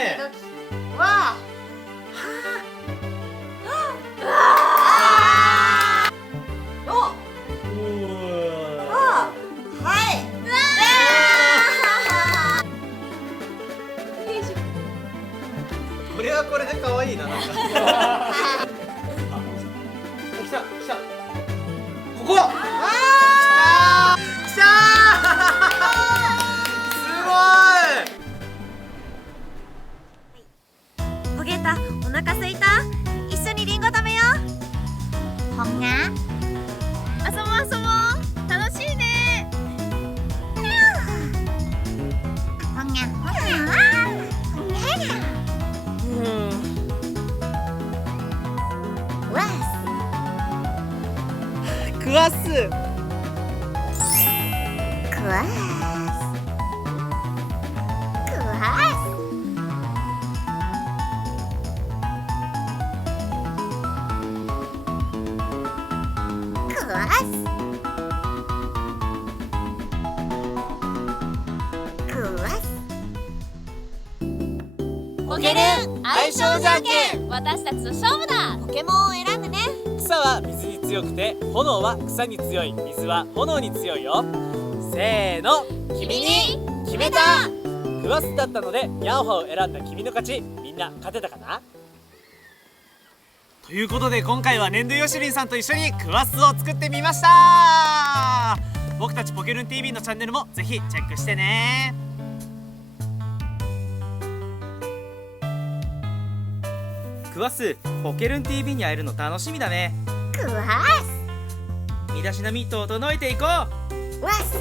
ね。わこれはこれで可愛いな、なんか。来た来た。ここ。来たー。すほげた、お腹すいた？一緒にリンゴ食べよう。ほんが遊ぼう遊ぼう、楽しいね。ほんがほんがわごい。クワッス。クワースクワースクワースクワースポケルン相性じゃんけん、私たちと勝負だ。ポケモンを選んでね。草は水に強くて、炎は草に強い、水は炎に強いよ。せーの、君に決めた。クワスだったのでヤオハを選んだ君の勝ち。みんな勝てたかな？ということで今回は粘土よしりんさんと一緒にクワスを作ってみました。僕たちポケルン TV のチャンネルもぜひチェックしてね。クワス、ポケルン TV に会えるの楽しみだね。クワー身だしなみ整えていこう。スワス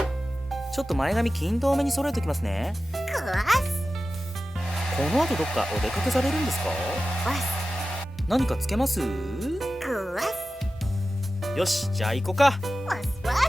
ちょっと前髪均等めに揃えておきますね。クワスこの後どっかお出かけされるんですか？ワス何かつけます？クワスよし、じゃあ行こうか。ワスワス